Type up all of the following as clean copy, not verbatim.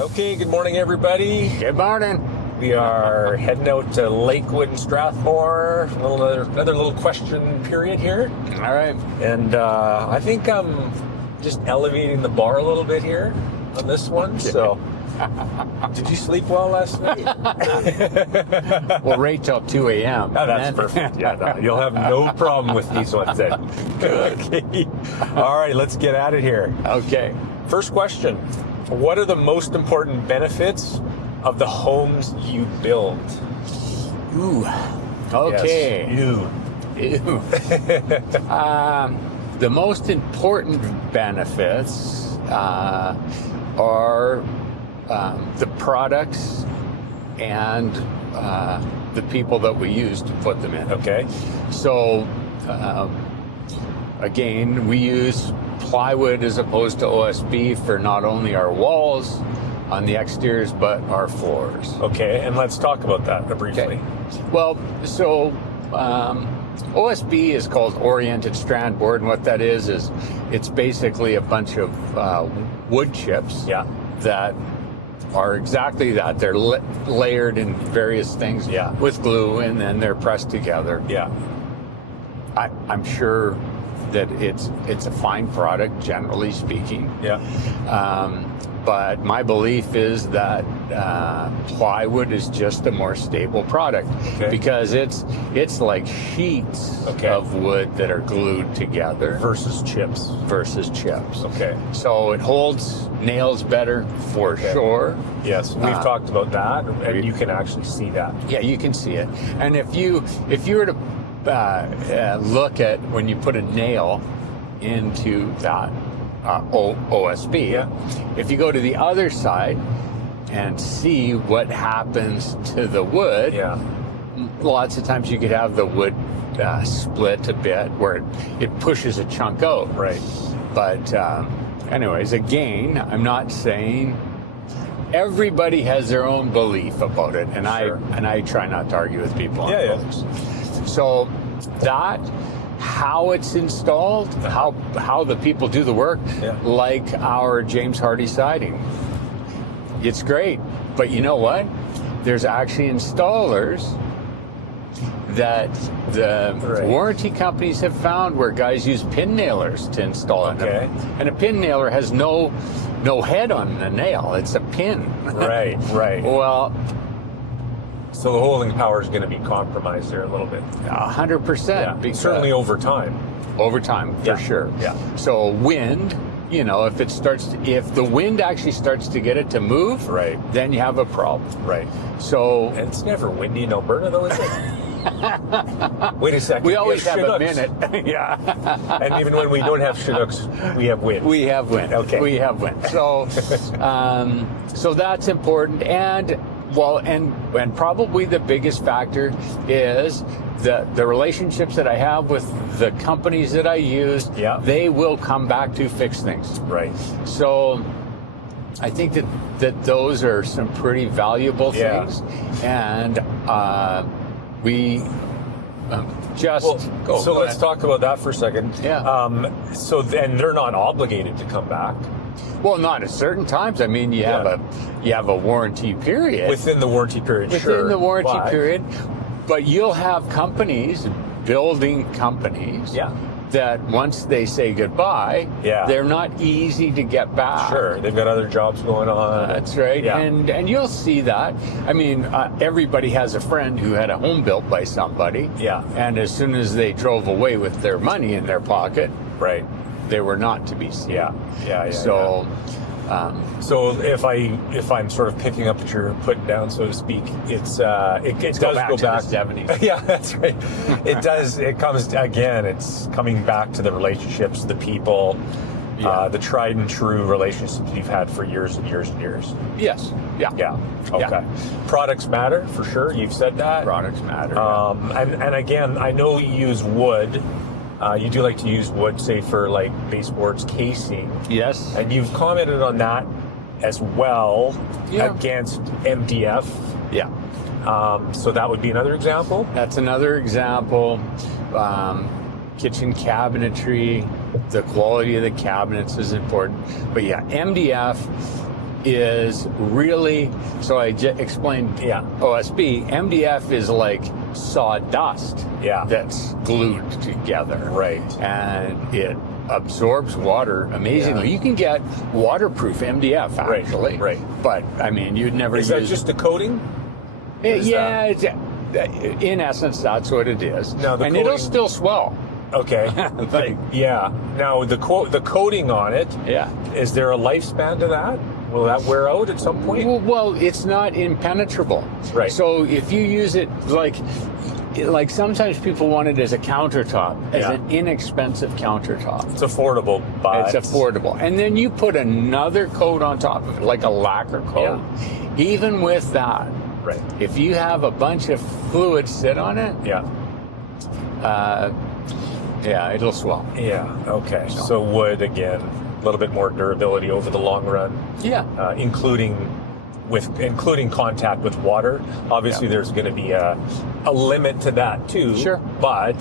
Okay, good morning, everybody. Good morning. We are heading out to Lakewood and Strathmore. Another little question period here. All right. And I think I'm just elevating the bar a little bit here on this one. So, did you sleep well last night? We'll wait till 2 a.m. Oh, that's perfect. Yeah, no, you'll have no problem with these ones then. Okay. All right, let's get at it here. Okay. First question. What are the most important benefits of the homes you build? Ooh. Okay. Yes, Ew. The most important benefits are the products and the people that we use to put them in. Okay. So, again, we use plywood as opposed to OSB for not only our walls on the exteriors, but our floors. Okay, and let's talk about that briefly. Okay. Well, so OSB is called oriented strand board, and what that is it's basically a bunch of wood chips that are exactly that. They're layered in various things with glue, and then they're pressed together. Yeah. I'm sure that it's a fine product, generally speaking. Yeah. But my belief is that plywood is just a more stable product because it's like sheets of wood that are glued together Versus chips. Okay. So it holds nails better for sure. Yes, we've talked about that, and you can actually see that. Yeah, you can see it. And if you were to look at when you put a nail into that OSB, if you go to the other side and see what happens to the wood, lots of times you could have the wood split a bit where it pushes a chunk out. Right. But anyways, again, I'm not saying everybody has their own belief about it, and I try not to argue with people on those. So that, how it's installed, how the people do the work, like our James Hardy siding, it's great. But you know what? There's actually installers that the warranty companies have found where guys use pin nailers to install it. And a pin nailer has no head on the nail. It's a pin. Right. Well, so the holding power is going to be compromised there a little bit. 100%. Certainly over time. Over time, for sure. Yeah. So wind, if the wind actually starts to get it to move, then you have a problem. Right. So and it's never windy in Alberta, though, is it? Wait a second. We always have Chinooks. a minute. Yeah. And even when we don't have Chinooks, we have wind. We have wind. Okay. We have wind. So, so that's important. And probably the biggest factor is the relationships that I have with the companies that I use. They will come back to fix things. Right. So I think that those are some pretty valuable things. And we So let's talk about that for a second. Yeah. So then they're not obligated to come back. Well, not at certain times. I mean, you have a warranty period. Within the warranty period, Within the warranty period. But you'll have building companies, that once they say goodbye, they're not easy to get back. Sure, they've got other jobs going on. That's right. Yeah. And you'll see that. I mean, everybody has a friend who had a home built by somebody. Yeah. And as soon as they drove away with their money in their pocket, they were not to be seen. Yeah. So, so if I'm sort of picking up what you're putting down, so to speak, it does go back to the 70s. Yeah, that's right. It does. It comes again. It's coming back to the relationships, the people, the tried and true relationships you've had for years and years and years. Yes. Yeah. Okay. Products matter for sure. You've said that. Products matter. And again, I know you use wood. You do like to use wood, say, for like baseboards casing. Yes. And you've commented on that as well against MDF. Yeah. So that would be another example? That's another example. Kitchen cabinetry, the quality of the cabinets is important. But yeah, MDF is really, so I explained OSB. MDF is like sawdust that's glued together. Right. And it absorbs water amazingly. Yeah. You can get waterproof MDF actually. Right. But I mean, you'd never Is use that just the coating? Yeah, it's, in essence, that's what it is. Now, the and coating, it'll still swell. Okay. Yeah. Now, the coating on it, is there a lifespan to that? Will that wear out at some point? Well, it's not impenetrable. Right. So if you use it like sometimes people want it as a countertop, as an inexpensive countertop. It's affordable, but... It's affordable. And then you put another coat on top of it, like a lacquer coat. Yeah. Even with that, right. If you have a bunch of fluid sit on it, it'll swell. Yeah, okay. So wood, again, a little bit more durability over the long run. Yeah. Including contact with water. Obviously, there's going to be a limit to that too. Sure. But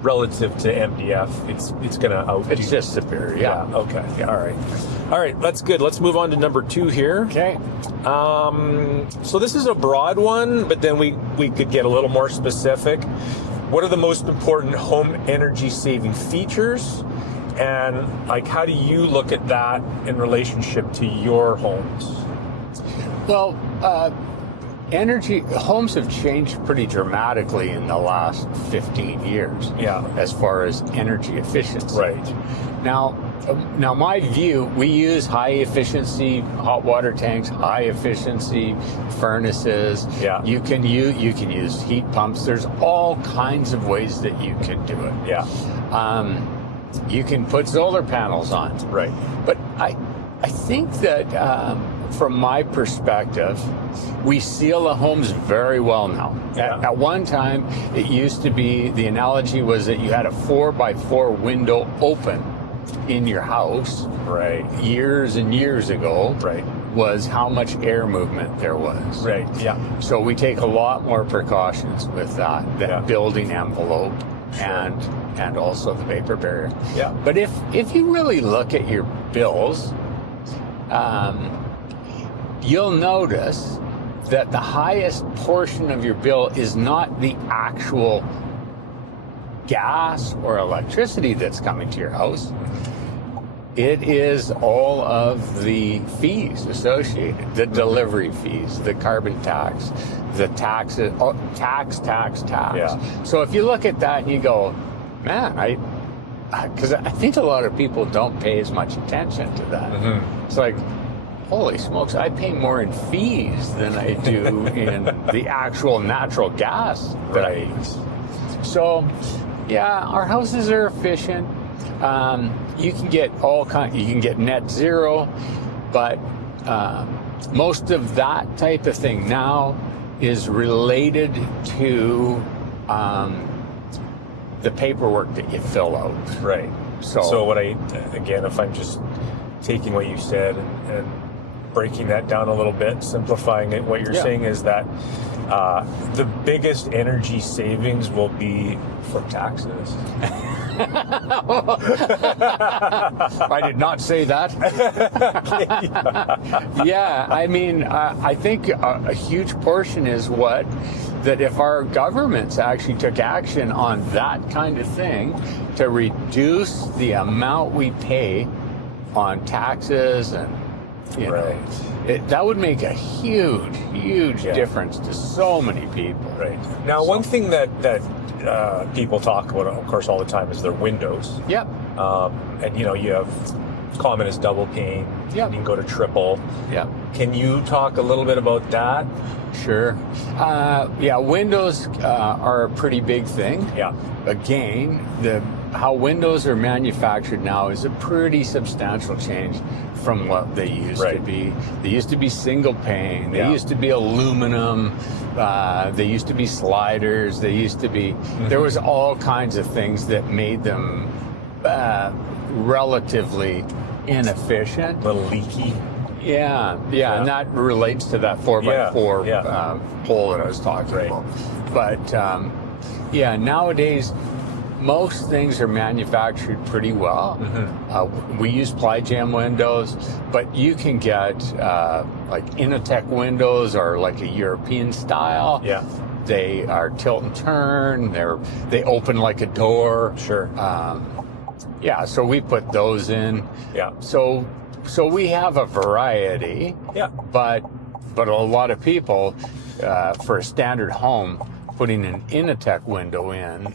relative to MDF, it's going to outdo. It's just superior. Yeah. Okay. Yeah. All right. That's good. Let's move on to number 2 here. Okay. So this is a broad one, but then we could get a little more specific. What are the most important home energy saving features? And like, how do you look at that in relationship to your homes? Well, homes have changed pretty dramatically in the last 15 years. Yeah. As far as energy efficiency. Right. Now, my view, we use high efficiency hot water tanks, high efficiency furnaces. Yeah. You can use heat pumps. There's all kinds of ways that you can do it. Yeah. You can put solar panels on. Right. But I think that from my perspective, we seal the homes very well now. Yeah. At one time, it used to be, the analogy was that you had a 4x4 window open in your house. Right. Years and years ago. Right. Was how much air movement there was. Right. Yeah. So we take a lot more precautions with that building envelope. Sure. And also the vapor barrier. Yeah. But if you really look at your bills, you'll notice that the highest portion of your bill is not the actual gas or electricity that's coming to your house. It is all of the fees associated, the delivery fees, the carbon tax, the taxes, tax. Yeah. So if you look at that and you go, man, because I think a lot of people don't pay as much attention to that. Mm-hmm. It's like, holy smokes, I pay more in fees than I do in the actual natural gas that I use. So, yeah, our houses are efficient. You can get you can get net zero, but most of that type of thing now is related to the paperwork that you fill out. Right. So if I'm just taking what you said and breaking that down a little bit, simplifying it, what you're saying is that the biggest energy savings will be from taxes. I did not say that. Yeah, I mean, I think a huge portion is that if our governments actually took action on that kind of thing to reduce the amount we pay on taxes and that would make a huge difference to so many people. Right. Now, one thing that people talk about, of course, all the time is their windows. Yep. And you have common as double pane. Yep. You can go to triple. Yep. Can you talk a little bit about that? Sure. Windows are a pretty big thing. Yeah. Again, how windows are manufactured now is a pretty substantial change from what they used to be. They used to be single pane. They used to be aluminum. They used to be sliders. They used to be. Mm-hmm. There was all kinds of things that made them relatively inefficient. A little leaky. Yeah, and that relates to that 4x4 pole that I was talking about. But nowadays, most things are manufactured pretty well. We use ply jam windows, but you can get like Inotech windows or like a European style. Yeah. They are tilt and turn. They open like a door. Sure. Yeah, so we put those in. Yeah. So we have a variety. Yeah. But a lot of people, for a standard home, putting an Inotech window in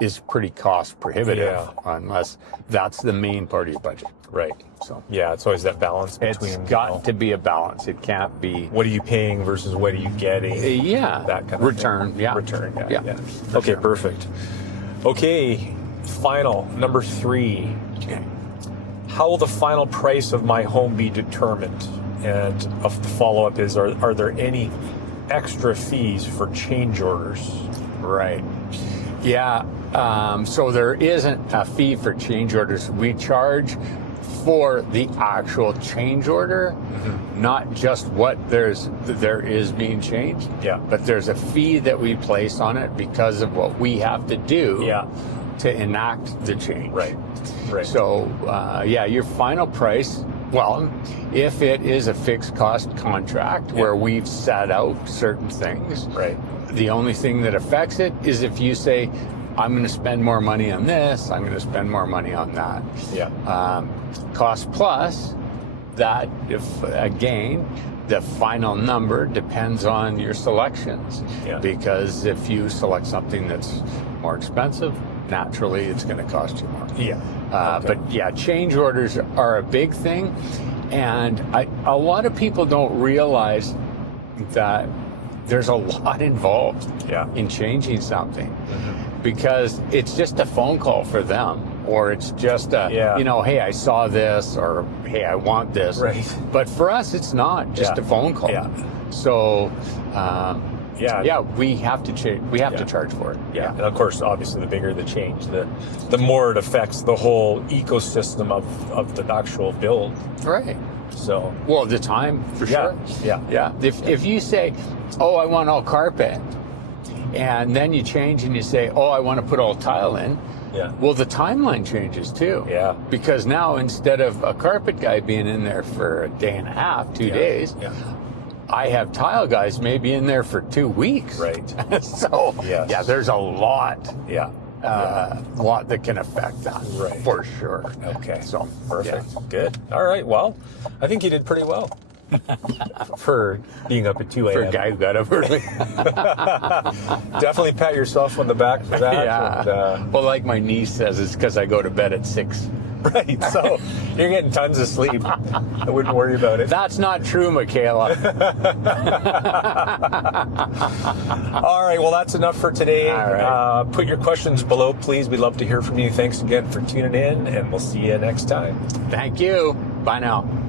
is pretty cost prohibitive, unless that's the main part of your budget. Right. So yeah, it's always that balance between. It's got to be a balance. It can't be. What are you paying versus what are you getting? Yeah. That kind of return. thing. Yeah. Return. Yeah. Yeah. Yeah. Okay. Sure. Perfect. Okay. Final number 3. Okay. How will the final price of my home be determined? And the follow-up is: Are there any extra fees for change orders? Right. Yeah. So there isn't a fee for change orders. We charge for the actual change order, not just what there is being changed. Yeah. But there's a fee that we place on it because of what we have to do. Yeah. To enact the change. Right. Right. So your final price. Well, if it is a fixed cost contract where we've set out certain things, right. The only thing that affects it is if you say, I'm going to spend more money on this, I'm going to spend more money on that. Yeah. Cost plus, that, if again, the final number depends on your selections. Yeah. Because if you select something that's more expensive, naturally it's going to cost you more. Yeah. Okay. But yeah, change orders are a big thing. And a lot of people don't realize that there's a lot involved in changing something, because it's just a phone call for them, or it's just hey, I saw this, or hey, I want this. Right. But for us, it's not just a phone call. Yeah. So we have to to charge for it. Yeah. And of course, obviously, the bigger the change, the more it affects the whole ecosystem of the actual build. Right. So. Well, the time for sure. Yeah. Yeah. If you say, oh, I want all carpet, and then you change and you say, oh, I want to put all tile in. Yeah. Well, the timeline changes too. Yeah. Because now, instead of a carpet guy being in there for a day and a half, 2 days, I have tile guys maybe in there for 2 weeks. Right. So there's a lot. Yeah. Lot that can affect that. Right. For sure. Okay. So perfect. Good. All right. Well, I think you did pretty well. For being up at 2 a.m. For a guy who got up early. Definitely pat yourself on the back for that. Yeah. And, well, like my niece says, it's because I go to bed at 6. Right. So you're getting tons of sleep. I wouldn't worry about it. That's not true, Michaela. All right. Well, that's enough for today. All right. Put your questions below, please. We'd love to hear from you. Thanks again for tuning in, and we'll see you next time. Thank you. Bye now.